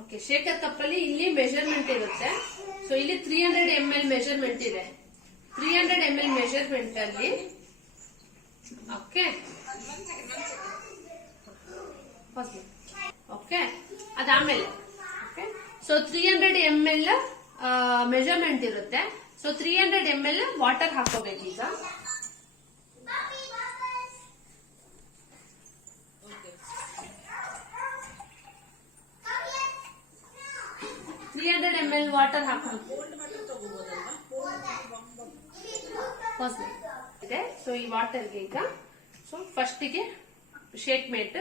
Okay, shaker cup ಅಲ್ಲಿ ಇಲ್ಲಿ measurement ಇರುತ್ತೆ. ಸೊ ಇಲ್ಲಿ 300 ml ಮೆಜರ್ಮೆಂಟ್ ಇದೆ. 300 ml ಮೆಜರ್ಮೆಂಟ್ ಅಲ್ಲಿ ಓಕೆ ಓಕೆ ಅದಾದ್ಮೇಲೆ ಓಕೆ, ಸೊ 300 ml ಮೆಜರ್ಮೆಂಟ್ ಇರುತ್ತೆ. ಸೊ 300 ml ವಾಟರ್ ಹಾಕೋಬೇಕು. ಈಗ 300 ml ವಾಟರ್ ಹಾಕೋಬೇಕು. ಸೊ ಈ ವಾಟರ್ಗೆ ಈಗ ಸೊ ಫಸ್ಟಿಗೆ ಶೇಕ್ ಮೇಟ್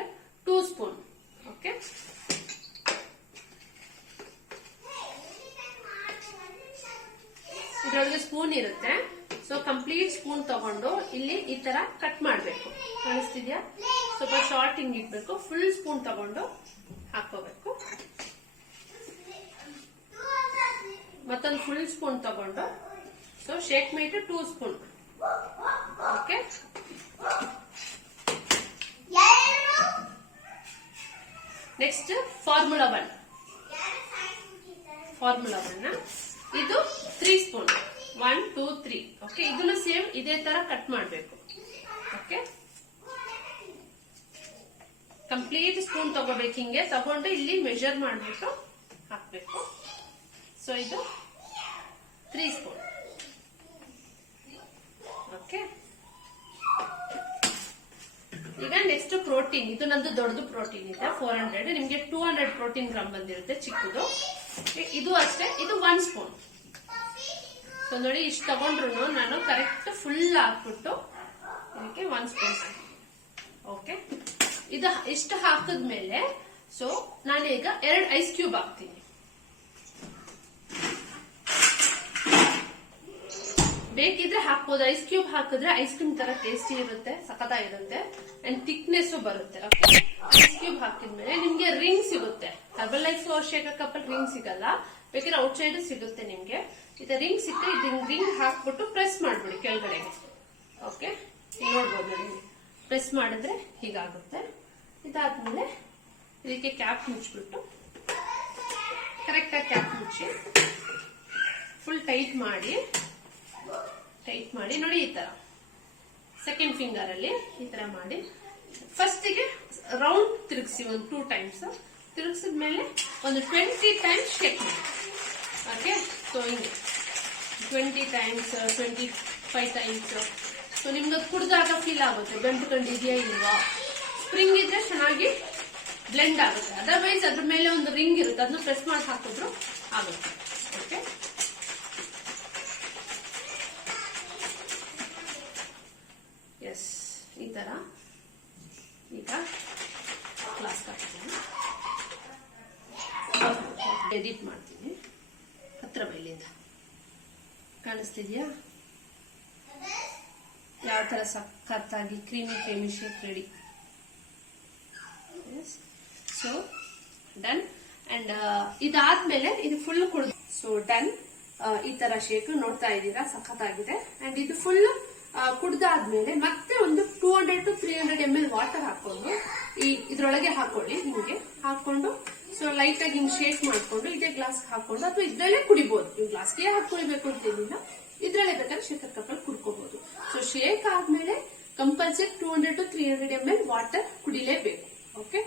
2 ಸ್ಪೂನ್. ಓಕೆ, ಇದರೊಳಗೆ ಸ್ಪೂನ್ ಇರುತ್ತೆ. ಸೊ ಕಂಪ್ಲೀಟ್ ಸ್ಪೂನ್ ತಗೊಂಡು ಇಲ್ಲಿ ಈ ತರ ಕಟ್ ಮಾಡ್ಬೇಕು. ಕಾಣಿಸ್ತಿದ್ಯಾ? ಸ್ವಲ್ಪ ಶಾರ್ಟ್ ಹಿಂಗ್ ಇಟ್ಬೇಕು. ಫುಲ್ ಸ್ಪೂನ್ ತಗೊಂಡು ಹಾಕೋಬೇಕು. ಮತ್ತೊಂದು ಫುಲ್ ಸ್ಪೂನ್ ತಗೊಂಡು so shake mate 2 spoon. Okay, next formula 1. Formula 1 ಇದು 3 ಸ್ಪೂನ್. 1 2 3. ಓಕೆ, ಇದನ್ನು ಸೇಮ್ ಇದೇ ತರ ಕಟ್ ಮಾಡಬೇಕು. ಓಕೆ, ಕಂಪ್ಲೀಟ್ ಸ್ಪೂನ್ ತಗೋಬೇಕು. ಹಿಂಗೆ ತಗೊಂಡು ಇಲ್ಲಿ ಮೆಜರ್ ಮಾಡ್ಬಿಟ್ಟು ಹಾಕ್ಬೇಕು. ಸೊ ಇದು 3 ಸ್ಪೂನ್. ಓಕೆ, ಈಗ ನೆಕ್ಸ್ಟ್ ಪ್ರೋಟೀನ್. ಇದು ನಂದು ದೊಡ್ಡದು ಪ್ರೋಟೀನ್ ಇದೆ 400. ನಿಮ್ಗೆ 200 ಪ್ರೋಟೀನ್ ಗ್ರಾಮ್ ಬಂದಿರುತ್ತೆ ಚಿಕ್ಕದು. ಇದು ಅಷ್ಟೇ, ಇದು 1 ಸ್ಪೂನ್. ಸೊ ನೋಡಿ, ಇಷ್ಟು ತಗೊಂಡ್ರು ನಾನು ಕರೆಕ್ಟ್ ಫುಲ್ ಹಾಕ್ಬಿಟ್ಟು ಇದಕ್ಕೆ 1 ಸ್ಪೂನ್. ಓಕೆ, ಇದು ಇಷ್ಟು ಹಾಕಿದ್ಮೇಲೆ ಸೊ ನಾನೀಗ 2 ಐಸ್ ಕ್ಯೂಬ್ ಹಾಕ್ತೀನಿ. ಬೇಕಿದ್ರೆ ಹಾಕ್ಬೋದು. ಐಸ್ ಕ್ಯೂಬ್ ಹಾಕಿದ್ರೆ ಐಸ್ ಕ್ರೀಮ್ ತರ ಟೇಸ್ಟಿ ಇರುತ್ತೆ, ಸಖತ್ತಾಗಿರುತ್ತೆ ಅಂಡ್ ಥಿಕ್ನೆಸ್ ಬರುತ್ತೆ. ಓಕೆ, ಐಸ್ ಕ್ಯೂಬ್ ಹಾಕಿದ್ಮೇಲೆ ನಿಮ್ಗೆ ರಿಂಗ್ ಸಿಗುತ್ತೆ. ಹರ್ಬಲ್ ಲೈಫ್ ಶೇಕರ್ ಕಪ್ ಅಲ್ಲಿ ರಿಂಗ್ ಸಿಗಲ್ಲ, ಬೇಕಾದ್ರೆ ಔಟ್ ಸೈಡ್ ಸಿಗುತ್ತೆ ನಿಮ್ಗೆ. ಇದು ರಿಂಗ್ ಸಿಕ್ಕರೆ ಇದು ರಿಂಗ್ ಹಾಕ್ಬಿಟ್ಟು ಪ್ರೆಸ್ ಮಾಡ್ಬಿಡಿ ಕೆಳಗಡೆಗೆ. ಓಕೆ, ನೋಡ್ಬೋದು ನೋಡಿ, ಪ್ರೆಸ್ ಮಾಡಿದ್ರೆ ಹೀಗಾಗುತ್ತೆ. ಇದಾದ್ಮೇಲೆ ಇದಕ್ಕೆ ಕ್ಯಾಪ್ ಮುಚ್ಚಿಬಿಟ್ಟು ಕರೆಕ್ಟ್ ಆಗಿ ಕ್ಯಾಪ್ ಮುಚ್ಚಿ ಫುಲ್ ಟೈಟ್ ಮಾಡಿ ನೋಡಿ ಈ ತರ ಸೆಕೆಂಡ್ ಫಿಂಗರ್ ಅಲ್ಲಿ ಈ ತರ ಮಾಡಿ ಫಸ್ಟಿಗೆ ರೌಂಡ್ ತಿರುಗಿಸಿ ಒಂದು 2 ಟೈಮ್ಸ್. ತಿರುಗಿಸಿದ್ಮೇಲೆ ಒಂದು 20 ಟೈಮ್ಸ್ ಶೇಕ್ ಮಾಡಿ. ಓಕೆ, ಸೊ ಹಿಂಗೆ 20 ಟೈಮ್ಸ್ 25 ಟೈಮ್ಸ್. ಸೊ ನಿಮ್ಗೆ ಕುಡ್ದಾಗ ಫೀಲ್ ಆಗುತ್ತೆ ಗಂಟು ಕಂಡಿದೆಯಾ ಇಲ್ವಾ. ಸ್ಪ್ರಿಂಗ್ ಇದ್ರೆ ಚೆನ್ನಾಗಿ ಬ್ಲೆಂಡ್ ಆಗುತ್ತೆ. ಅದರ್ವೈಸ್ ಅದ್ರ ಮೇಲೆ ಒಂದು ರಿಂಗ್ ಇರುತ್ತೆ, ಅದನ್ನ ಪ್ರೆಸ್ ಮಾಡಿ ಹಾಕಿದ್ರು ಆಗುತ್ತೆ. ಓಕೆ, ಎಸ್, ಈ ತರ ಈಗ ಕ್ಲಾಸ್ ಹಾಕ್ತೀನಿ. ಎಡಿಟ್ ಮಾಡ್ತೀನಿ. ಹತ್ರ ಬೈಲಿಂದ ಕಾಣಿಸ್ತಿದ್ಯಾ? ಯಾವ ತರ ಸಖತ್ತಾಗಿ creamy shake ready. So done. And ಇದಾದ್ಮೇಲೆ ಇದು ಫುಲ್ ಕುಡಿದು ಸೊ ಡನ್. ಈ ತರ ಶೇಕ್ ನೋಡ್ತಾ ಇದ್ದೀರಾ, ಸಖತ್ತಾಗಿದೆ. ಅಂಡ್ ಇದು ಫುಲ್ ಕುಡ್ದಾದ್ಮೇಲೆ ಮತ್ತೆ ಒಂದು 200 to 300 ml ವಾಟರ್ ಹಾಕೊಂಡು ಇದ್ರೊಳಗೆ ಹಾಕೊಳ್ಳಿ. ಹಿಂಗೆ ಹಾಕೊಂಡು ಸೊ ಲೈಟ್ ಆಗಿ ಹಿಂಗ್ ಶೇಕ್ ಮಾಡ್ಕೊಂಡು ಇದೇ ಗ್ಲಾಸ್ ಹಾಕೊಂಡು ಅಥವಾ ಇದ್ರಲ್ಲೇ ಕುಡಿಬಹುದು. ನೀವು ಗ್ಲಾಸ್ಗೆ ಹಾಕಿ ಕುಡಿಬೇಕು ಅಂತೇನಿಲ್ಲ, ಇದ್ರಲ್ಲೇ ಬೇಕಾದ್ರೆ ಶೇಕರ್ ಕಪ್ ಅಲ್ಲಿ ಕುಡ್ಕೋಬಹುದು. ಸೊ ಶೇಕ್ ಆದ್ಮೇಲೆ ಕಂಪಲ್ಸರಿ 200 to 300 ml ವಾಟರ್ ಕುಡಿಲೇಬೇಕು. ಓಕೆ,